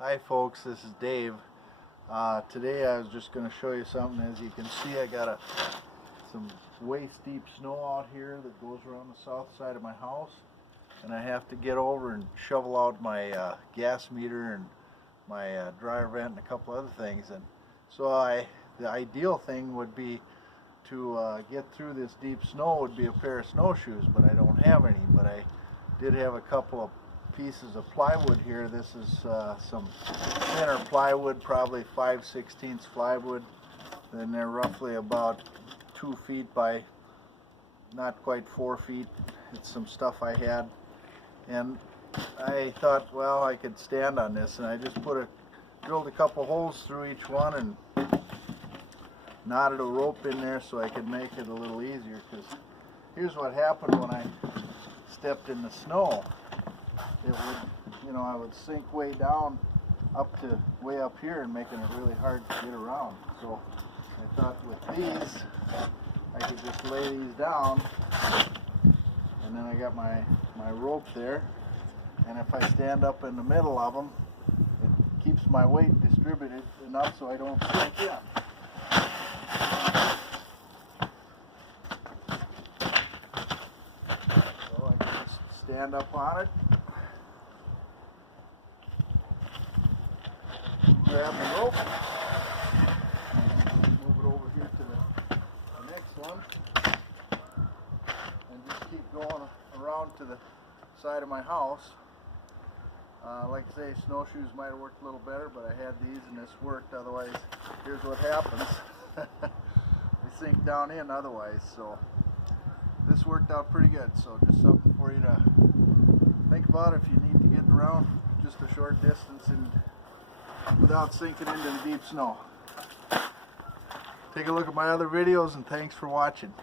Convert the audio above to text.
Hi folks, this is Dave. Today I was just going to show you something. As you can see, I got some waist deep snow out here that goes around the south side of my house, and I have to get over and shovel out my gas meter and my dryer vent and a couple other things. And so the ideal thing would be to get through this deep snow would be a pair of snowshoes, but I don't have any. But I did have a couple of pieces of plywood here. This is some thinner plywood, probably 5/16 plywood, and they're roughly about 2 feet by not quite 4 feet. It's some stuff I had, and I thought, well, I could stand on this, and I just drilled a couple holes through each one and knotted a rope in there so I could make it a little easier. Because here's what happened when I stepped in the snow. It would, I would sink way down way up here and making it really hard to get around. So I thought with these, I could just lay these down, and then I got my rope there, and if I stand up in the middle of them, it keeps my weight distributed enough so I don't sink in. So I can just stand up on it, grab the rope, move it over here to the next one, and just keep going around to the side of my house. Like I say, snowshoes might have worked a little better, but I had these and this worked. Otherwise, here's what happens. They sink down in otherwise, so this worked out pretty good. So just something for you to think about if you need to get around just a short distance and without sinking into the deep snow. Take a look at my other videos, and thanks for watching.